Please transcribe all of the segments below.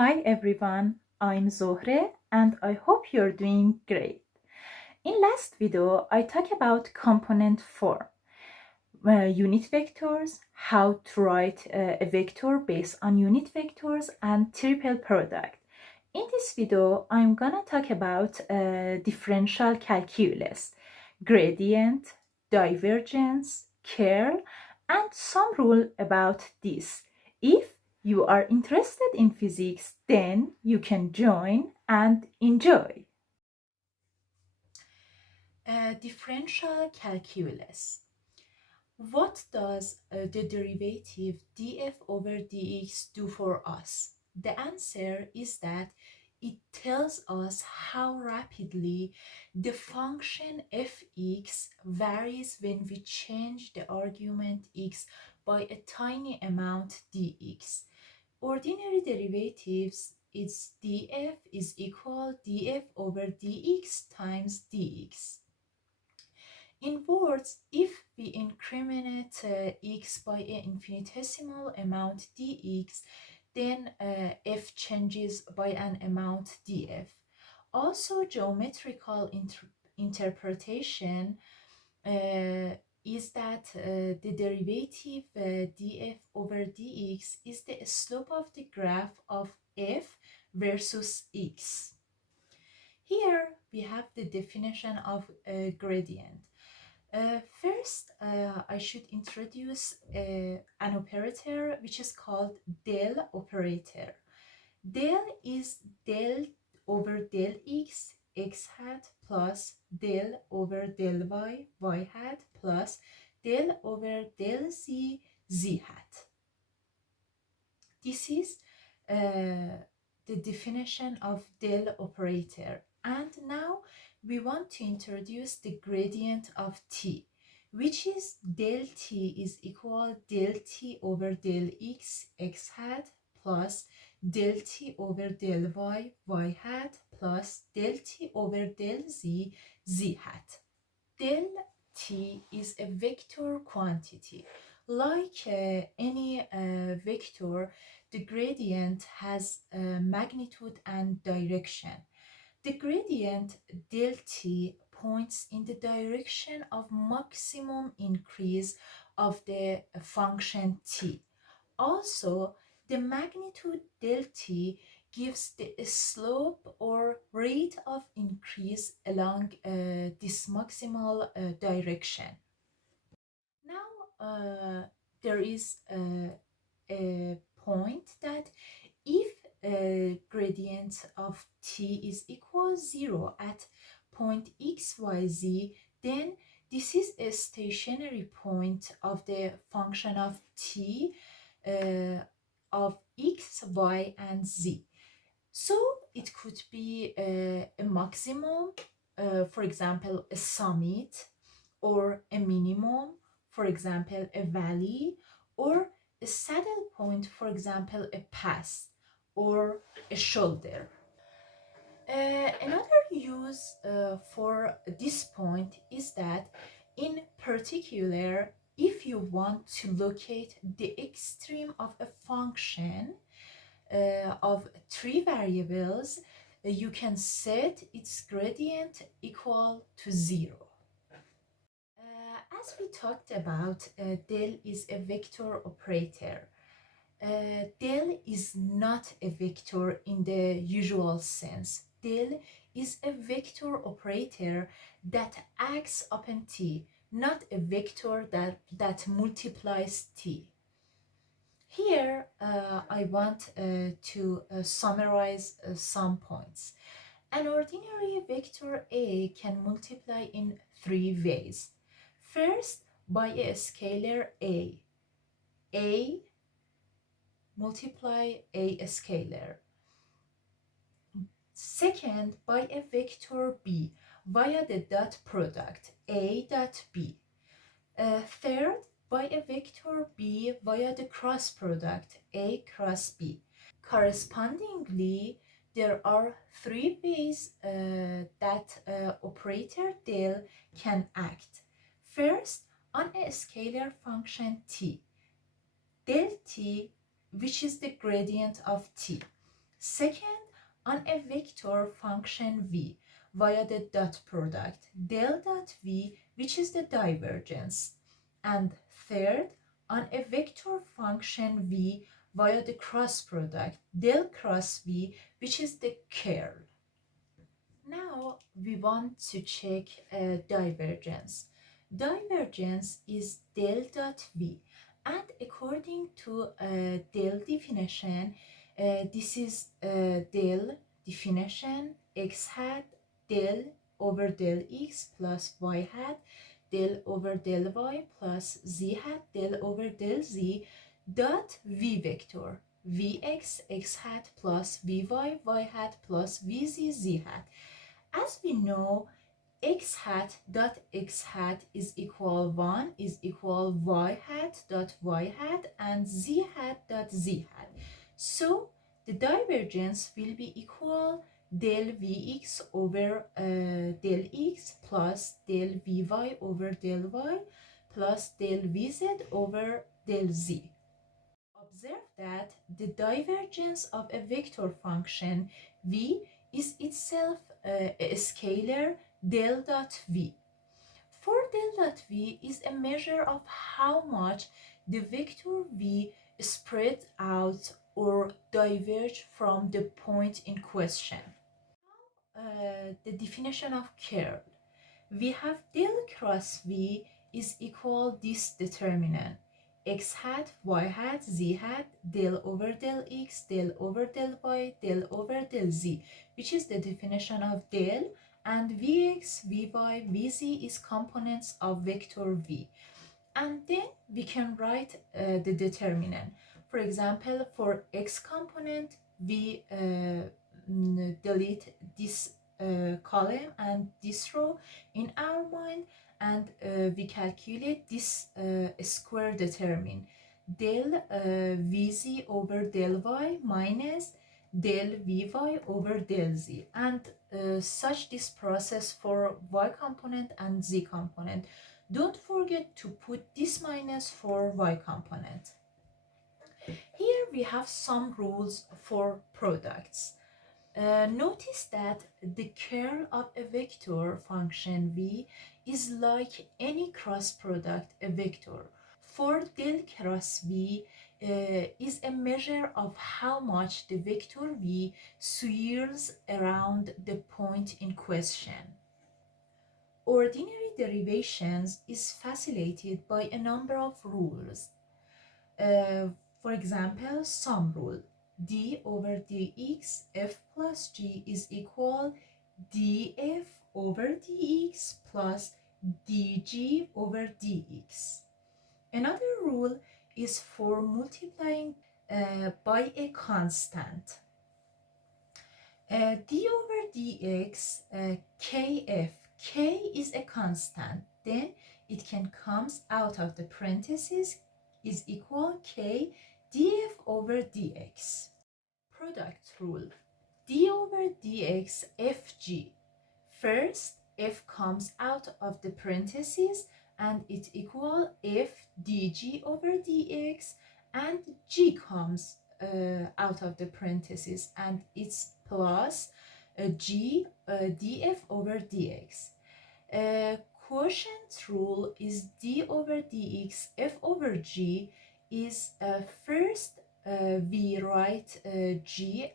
Hi everyone, I'm Zohreh and I hope you're doing great. In last video, I talked about component form, unit vectors, how to write a vector based on unit vectors and triple product. In this video, I'm gonna talk about differential calculus, gradient, divergence, curl, and some rule about this. If you are interested in physics, then you can join and enjoy. Differential calculus. What does the derivative df over dx do for us? The answer is that it tells us how rapidly the function fx varies when we change the argument x by a tiny amount dx. Ordinary derivatives is df is equal df over dx times dx. In words, if we increment x by an infinitesimal amount dx, then f changes by an amount df. Also, geometrical interpretation is that the derivative df over dx is the slope of the graph of f versus x. Here we have the definition of a gradient. First, I should introduce an operator which is called del operator. Del is del over del x, x hat, plus del over del y, y hat, plus del over del z, z hat. This is the definition of del operator. And now we want to introduce the gradient of t, which is del t is equal del t over del x, x hat, plus del t over del y, y hat, plus del t over del z, z hat. Del t is a vector quantity. Like any vector, the gradient has magnitude and direction. The gradient del t points in the direction of maximum increase of the function t. Also, the magnitude del t gives the slope or rate of increase along this maximal direction. Now, there is a point that if gradient of t is equal 0 at point xyz, then this is a stationary point of the function of t of x, y, and z. So it could be a maximum, for example, a summit, or a minimum, for example, a valley, or a saddle point, for example, a pass or a shoulder. Another use for this point is that, in particular, if you want to locate the extreme of a function of three variables, you can set its gradient equal to 0. As we talked about, del is a vector operator. Del is not a vector in the usual sense. Del is a vector operator that acts upon t, not a vector that multiplies t. Here, I want to summarize some points. An ordinary vector A can multiply in three ways. First, by a scalar A. A multiply A scalar. Second, by a vector B via the dot product A dot B. Third, by a vector B via the cross product A cross B. Correspondingly, there are three ways that operator del can act. First, on a scalar function t, del t, which is the gradient of t. Second, on a vector function v via the dot product del dot v, which is the divergence. And third, on a vector function v via the cross product del cross v, which is the curl. Now we want to check divergence. Divergence is del dot v, and according to del definition, this is del definition x hat del over del x plus y hat del over del y plus z hat del over del z dot v vector vx x hat plus vy y hat plus vz z hat. As we know, x hat dot x hat is equal 1 is equal y hat dot y hat and z hat dot z hat. So the divergence will be equal del vx over del x plus del vy over del y plus del vz over del z. Observe that the divergence of a vector function v is itself a scalar del dot v. For del dot v is a measure of how much the vector v spread out or diverge from the point in question. The definition of curl. We have del cross v is equal this determinant x hat, y hat, z hat, del over del x, del over del y, del over del z, which is the definition of del, and vx, vy, vz is components of vector v. And then we can write the determinant. For example, for x component, we delete this column and this row in our mind, and we calculate this square determine del vz over del y minus del vy over del z, and such this process for y component and z component. Don't forget to put this minus for y component. Here we have some rules for products. Notice that the curl of a vector function v is like any cross product a vector. For del cross v is a measure of how much the vector v swirls around the point in question. Ordinary derivations is facilitated by a number of rules. For example, sum rule. D over dx f plus g is equal df over dx plus dg over dx. Another rule is for multiplying by a constant. D over dx kf. K is a constant. Then it can comes out of the parentheses is equal k df over dx. Product rule. D over dx fg. First, f comes out of the parentheses and it's equal f dg over dx, and g comes out of the parentheses and it's plus g df over dx. Quotient rule is d over dx f over g is first we write g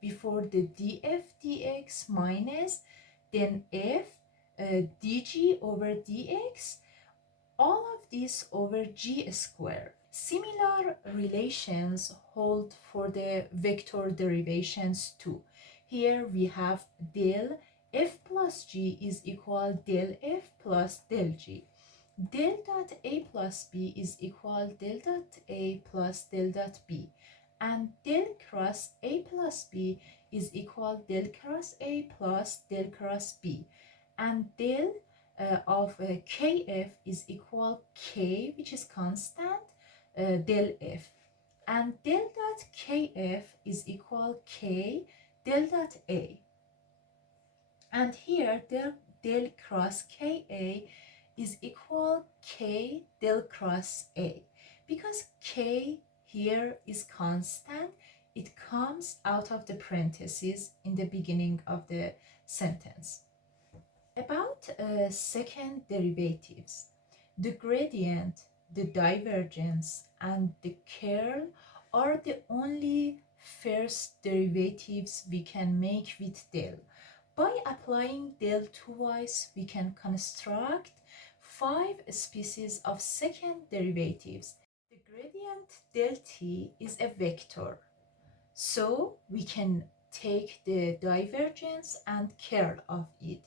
before the df dx minus then f dg over dx, all of this over g squared. Similar relations hold for the vector derivations too. Here we have del f plus g is equal del f plus del g. Del dot a plus b is equal del dot a plus del dot b, and del cross a plus b is equal del cross a plus del cross b, and del of kf is equal k, which is constant, del f, and del dot kf is equal k del dot a. And here del cross ka is equal k del cross a. Because k here is constant, It comes out of the parentheses in the beginning of the sentence. About second derivatives, the gradient, the divergence, and the curl are the only first derivatives we can make with del. By applying del twice, we can construct 5 species of second derivatives. The gradient del t is a vector, so we can take the divergence and curl of it.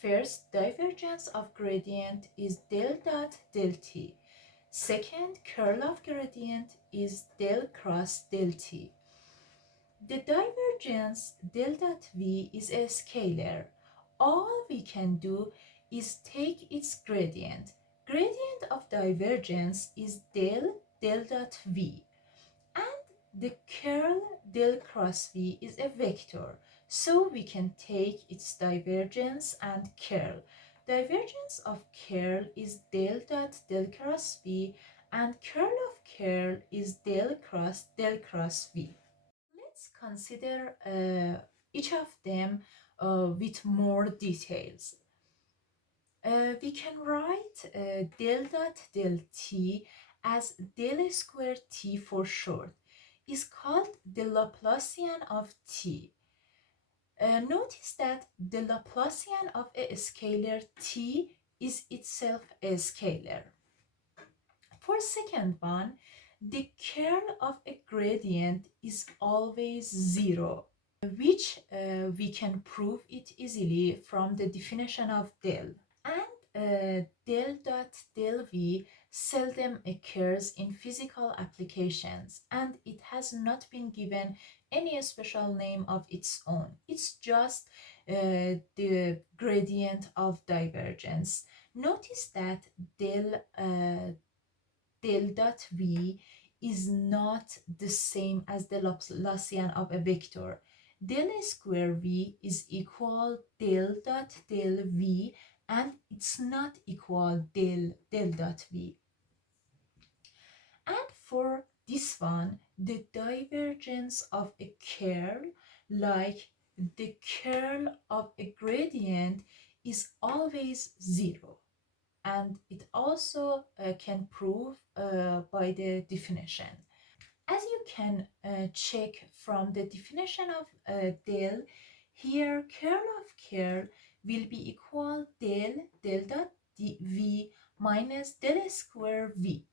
First, divergence of gradient is del dot del t. Second, curl of gradient is del cross del t. The divergence del dot v is a scalar. All we can do is take its gradient. Gradient of divergence is del dot v. And the curl del cross v is a vector, so we can take its divergence and curl. Divergence of curl is del dot del cross v, and curl of curl is del cross v. Let's consider each of them with more details. We can write del dot del t as del square t for short. Is called the Laplacian of t. Notice that the Laplacian of a scalar t is itself a scalar. For second one, the curl of a gradient is always 0, which we can prove it easily from the definition of del. And del dot del v seldom occurs in physical applications, and it has not been given any special name of its own. It's just the gradient of divergence. Notice that del dot v is not the same as the Laplacian of a vector. Del square v is equal del dot del v, and it's not equal del dot v. And for this one, the divergence of a curl, like the curl of a gradient, is always 0. And it also can prove by the definition. As you can check from the definition of del, here curl of curl will be equal del dot v minus del square v.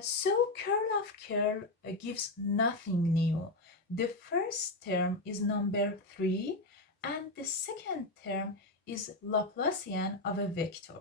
So curl of curl gives nothing new. The first term is number 3, and the second term is Laplacian of a vector.